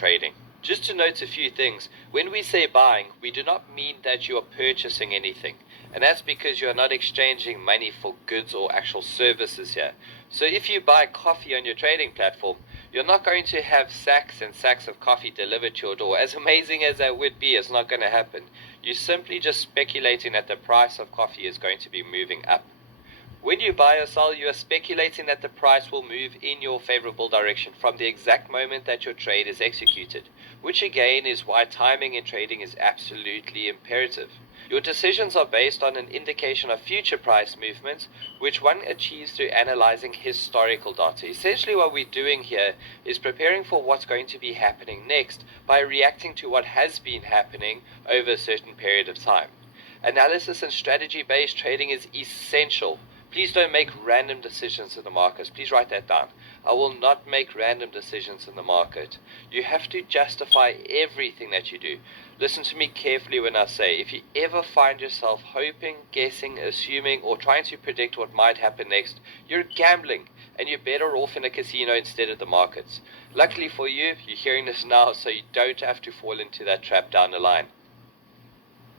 trading. Just to note a few things, when we say buying, we do not mean that you are purchasing anything. And that's because you are not exchanging money for goods or actual services here. So if you buy coffee on your trading platform, you're not going to have sacks and sacks of coffee delivered to your door. As amazing as that would be, it's not going to happen. You're simply just speculating that the price of coffee is going to be moving up. When you buy or sell, you are speculating that the price will move in your favorable direction from the exact moment that your trade is executed, which again is why timing in trading is absolutely imperative. Your decisions are based on an indication of future price movements, which one achieves through analyzing historical data. Essentially what we're doing here is preparing for what's going to be happening next by reacting to what has been happening over a certain period of time. Analysis and strategy-based trading is essential. Please don't make random decisions in the markets. Please write that down. I will not make random decisions in the market. You have to justify everything that you do. Listen to me carefully when I say, if you ever find yourself hoping, guessing, assuming, or trying to predict what might happen next, you're gambling, and you're better off in a casino instead of the markets. Luckily for you, you're hearing this now, so you don't have to fall into that trap down the line.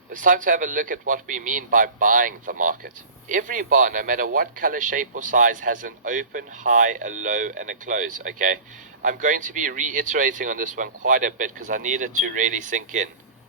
It's time to have a look at what we mean by buying the market. Every bar, no matter what color, shape, or size, has an open, high, a low, and a close, okay? I'm going to be reiterating on this one quite a bit because I need it to really sink in.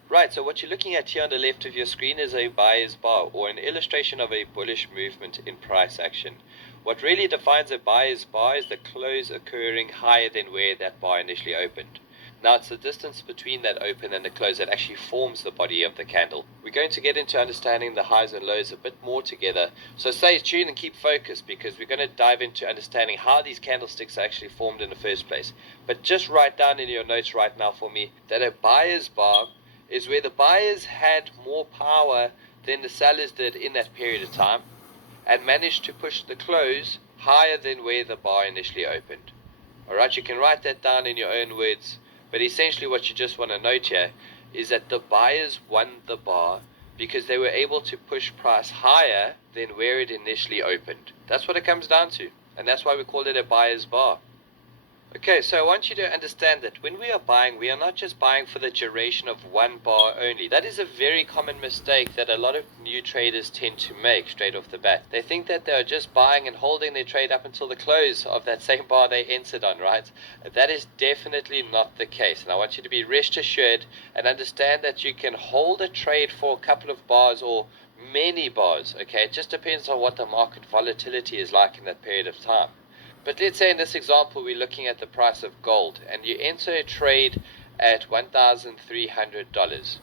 Right, so what you're looking at here on the left of your screen is a buyer's bar, or an illustration of a bullish movement in price action. What really defines a buyer's bar is the close occurring higher than where that bar initially opened. Now it's the distance between that open and the close that actually forms the body of the candle. We're going to get into understanding the highs and lows a bit more together, so stay tuned and keep focused because we're going to dive into understanding how these candlesticks are actually formed in the first place. But just write down in your notes right now for me that a buyer's bar is where the buyers had more power than the sellers did in that period of time and managed to push the close higher than where the bar initially opened. Alright, you can write that down in your own words. But essentially what you just want to note here is that the buyers won the bar because they were able to push price higher than where it initially opened. That's what it comes down to. And that's why we call it a buyer's bar. Okay, so I want you to understand that when we are buying, we are not just buying for the duration of one bar only. That is a very common mistake that a lot of new traders tend to make straight off the bat. They think that they are just buying and holding their trade up until the close of that same bar they entered on, right? That is definitely not the case. And I want you to be rest assured and understand that you can hold a trade for a couple of bars or many bars, okay? It just depends on what the market volatility is like in that period of time. But let's say in this example we're looking at the price of gold and you enter a trade at $1,300.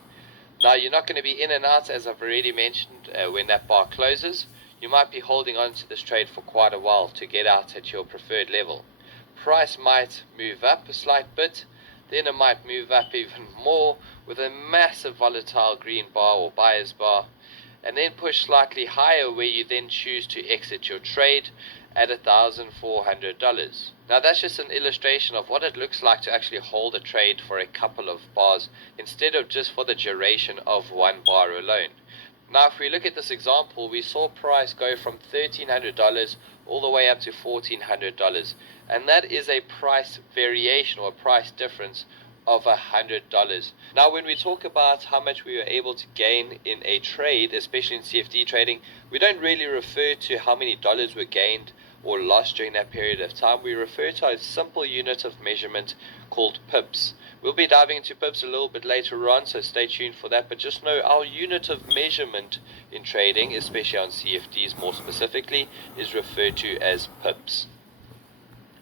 Now you're not going to be in and out, as I've already mentioned, when that bar closes. You might be holding on to this trade for quite a while to get out at your preferred level. Price might move up a slight bit, then it might move up even more with a massive volatile green bar or buyer's bar, and then push slightly higher where you then choose to exit your trade at $1,400. Now that's just an illustration of what it looks like to actually hold a trade for a couple of bars instead of just for the duration of one bar alone. Now if we look at this example, we saw price go from $1,300 all the way up to $1,400, and that is a price variation or a price difference of $100. Now when we talk about how much we were able to gain in a trade, especially in CFD trading, we don't really refer to how many dollars were gained or lost during that period of time. We refer to a simple unit of measurement called pips. We'll be diving into pips a little bit later on, so stay tuned for that, but just know our unit of measurement in trading, especially on CFDs more specifically, is referred to as pips.